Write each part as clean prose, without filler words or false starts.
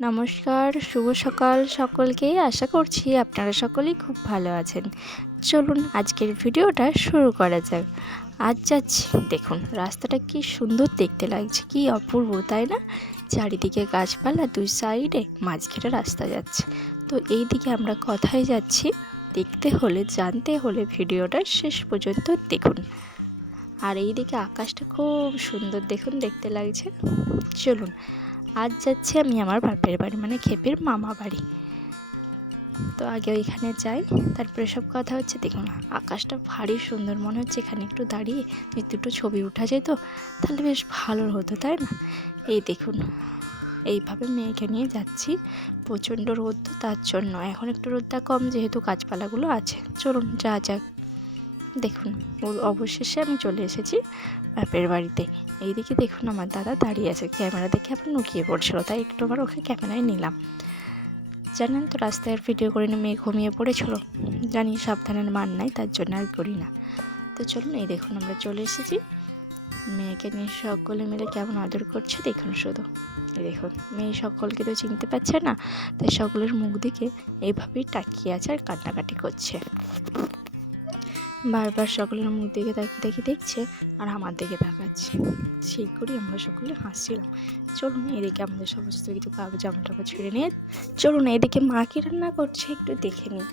নমস্কার, শুভ সকাল সকলকে। আশা করছি আপনারা সকলেই খুব ভালো আছেন। চলুন আজকের ভিডিওটা শুরু করা যাক। আজ যাচ্ছি, দেখুন রাস্তাটা কি সুন্দর দেখতে লাগছে, কি অপূর্ব তাই না? চারিদিকে গাছপালা, দুই সাইডে মাঝখানে রাস্তা যাচ্ছে। তো এই দিকে আমরা কোথায় যাচ্ছি দেখতে হলে, জানতে হলে ভিডিওটা শেষ পর্যন্ত দেখুন। আর এই দিকে আকাশটা খুব সুন্দর দেখুন দেখতে লাগছে। চলুন, আজ যাচ্ছি আমি আমার বাপের বাড়ি, মানে খেপির মামা বাড়ি। তো আগে ওইখানে যাই, তারপরে সব কথা হচ্ছে। দেখুন আকাশটা ভারী সুন্দর, মনে হচ্ছে এখানে একটু দাঁড়িয়ে যদি দুটো ছবি উঠা যেত তাহলে বেশ ভালো হতো, তাই না? এই দেখুন এইভাবে মেয়েকে নিয়ে যাচ্ছি। প্রচণ্ড রোদ, তো তার জন্য এখন একটু রোদটা কম, যেহেতু গাছপালাগুলো আছে। চলুন যা যাক। দেখুন অবশেষে আমি চলে এসেছি বাপের বাড়িতে। এইদিকে দেখুন আমার দাদা দাঁড়িয়ে আছে, ক্যামেরা দেখে আবার লুকিয়ে পড়ছিল, তাই একটু আবার ওকে ক্যামেরায় নিলাম। জানেন তো রাস্তায় আর ভিডিও করে মেয়ে ঘুমিয়ে পড়েছিল, জানি সাবধানের মান নাই, তার জন্য আর করি না। তো চলুন, এই দেখুন আমরা চলে এসেছি। মেয়েকে নিয়ে সকলে মিলে কেমন আদর করছে দেখুন শুধু। এই দেখুন মেয়ে সকলকে তো চিনতে পারছে না, তাই সকলের মুখ দিকে এইভাবেই তাকিয়ে আছে আর কান্নাকাটি করছে। বারবার সকলের মুখ দিকে তাকিয়ে তাকিয়ে দেখছে আর আমার দিকে তাকাচ্ছে। সেই করেই আমরা সকলে হাসছিলাম। চলুন এদিকে আমাদের সমস্ত কিছু জামা টাপা ছেড়ে নিয়ে চলুন এদিকে মা কি রান্না করছে একটু দেখে নিই।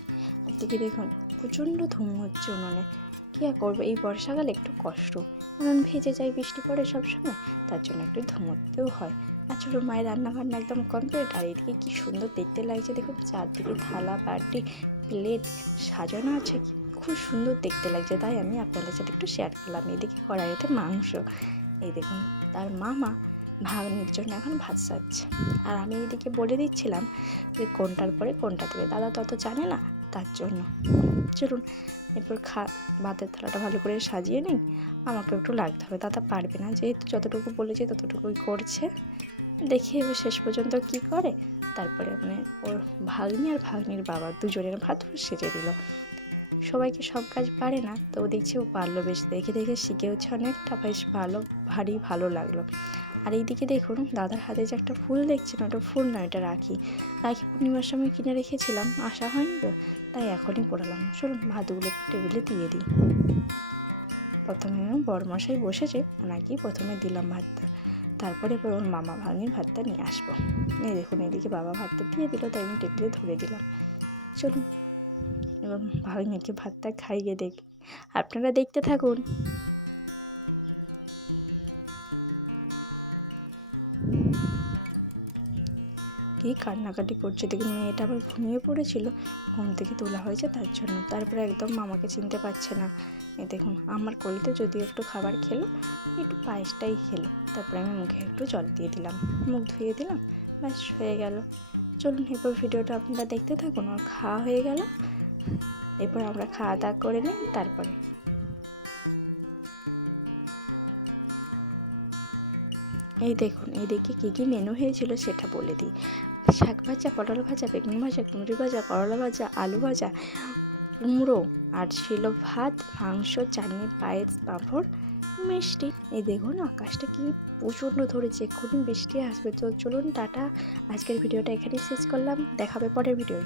এদিকে দেখুন প্রচণ্ড ধুম হচ্ছে উনুনে। কী আর করবো, এই বর্ষাকালে একটু কষ্ট, উনুন ভেজে যায়, বৃষ্টি পড়ে সবসময়, তার জন্য একটু ধুমোতেও হয়। আর চলুন মায়ের রান্না বান্না একদম কমপ্লিট। আর এদিকে কি সুন্দর দেখতে লাগছে দেখুন, চারদিকে থালা বাটি প্লেট সাজানো আছে, খুব সুন্দর দেখতে লাগছে, তাই আমি আপনাদের সাথে একটু শেয়ার করলাম। এদিকে কড়াইতে মাংস, এই দেখুন তার মামা ভাগ্নির জন্য এখন ভাত সাজছে। আর আমি এদিকে বলে দিচ্ছিলাম যে কোনটার পরে কোনটা দেবে, দাদা তত জানে না, তার জন্য। চলুন এরপর ভাতের থালাটা ভালো করে সাজিয়ে নিই, আমাকে একটু লাগতে হবে, দাদা পারবে না, যেহেতু যতটুকু বলেছে ততটুকুই করছে। দেখি এবার শেষ পর্যন্ত কি করে। তারপরে মানে ওর ভাগ্নি আর ভাগ্নির বাবা দুজনের ভাত সেজে দিল। সবাইকে সব কাজ পারে না, তো দেখছি ও পারলো বেশ, দেখে দেখে শিখেওছে অনেকটা, বেশ ভালো লাগলো। আর এইদিকে দেখুন দাদার হাতে যে একটা ফুল দেখছেন, ওটা ফুল না, এটা রাখি পূর্ণিমার সময় কিনে রেখেছিলাম, আসা হয়নি তো, তাই এখনই পড়ালাম। চলুন ভাতগুলো টেবিলে দিয়ে দিই। প্রথমে বড়মশাই বসেছে, ওনাকেই প্রথমে দিলাম ভাতটা, তারপরে এবার ওর মামা ভাগ্নির ভাতটা নিয়ে আসবো। এই দেখুন এদিকে বাবা ভাতটা দিয়ে দিল, তাই আমি টেবিলে ধরে দিলাম। চলুন এবার ভাগ্নিকে ভাতটা খাইয়ে দেখি, আপনারা দেখতে থাকুন। কি কান্নাকাটি করছে দেখুন, মেয়েটা আবার ঘুমিয়ে পড়েছিল, ঘুম থেকে তোলা হয়েছে তার জন্য। তারপরে একদম মামাকে চিনতে পারছে না। এই দেখুন আমার কোলেতে যদিও একটু খাবার খেলো, একটু পায়েসটাই খেলো, তারপরে আমি মুখে একটু জল দিয়ে দিলাম, মুখ ধুয়ে দিলাম, ব্যাস হয়ে গেল। চলুন এরপর ভিডিওটা আপনারা দেখতে থাকুন। আর খাওয়া হয়ে গেল, এরপর আমরা খাওয়া দাওয়া করে নিই। তারপরে এই দেখুন এদিকে কী কী মেনু হয়েছিল সেটা বলে দিই। শাক ভাজা, পটল ভাজা, বেগুন ভাজা, কুমড়ি ভাজা, করলা ভাজা, আলু ভাজা, কুমড়ো, আর ছিল ভাত, মাংস, চাটনি, পায়েস, পাঁপড়, মিষ্টি। এই দেখুন আকাশটা কি প্রচণ্ড ধরেছে, এক্ষুনি বৃষ্টি আসবে। তো চলুন টাটা, আজকের ভিডিওটা এখানেই শেষ করলাম, দেখা হবে পরের ভিডিও।